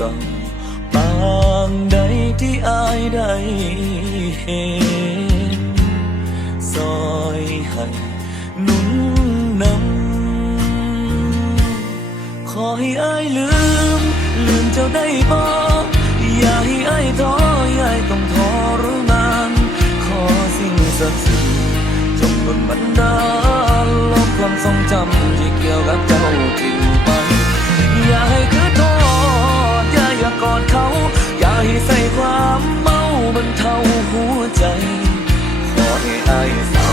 ก่าปางใดที่อายได้เห็นซอยให้นุ่นนำขอให้อายลืม ลืมเจ้าได้บ่อย่าให้อายท้ออย่าให้ต้องทรมานขอสิ่งศักดิ์สิทธิ์จงดลบันดาลลบความทรงจำที่เกี่ยวกับเจ้ เท่าหัวใจ ขอให้อายเศร้า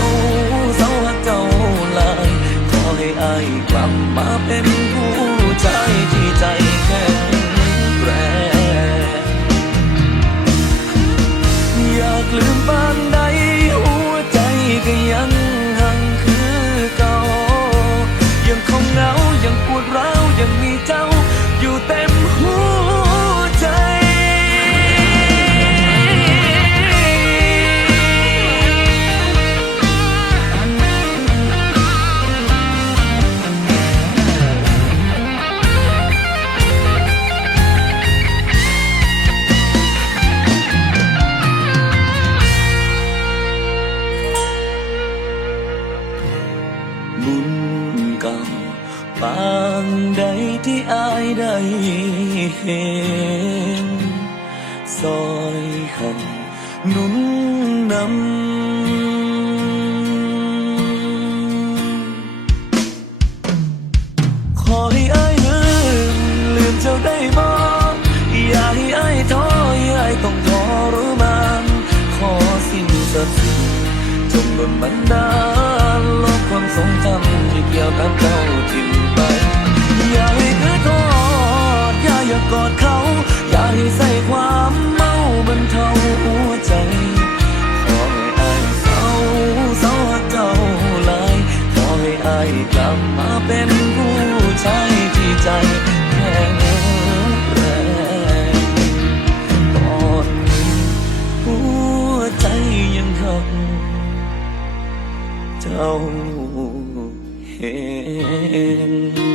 เศร้าหักเจ้าลาย ขอให้อายกลับมาเป็นผู้ชายที่ใจแข็งแรงอยากลืมบ้าน บุญเก่าปางใดที่อายได้เห็นซอยห้หนุนนำขอให้อายลืมลืมเจ้าได้บ่อย่าให้อายท้ออย่าให้ต้องทอรมานขอสิ่งศักดิ์สิทธิ์จงดลบันดาล ความทรงจำที่เกี่ยวกับเจ้าทิ้งไป อย่าให้คือโทษอย่าอย่ากอดเขา อย่าให้ใส่ความเมาบรรเทาหัวใจ ขอให้อายเศร้าเศร้าเจ้าลายขอให้อายกลับมาเป็นผู้ชายที่ใจแข็งแรงตอนนี้หัวใจยังหัก เจ้าเห็น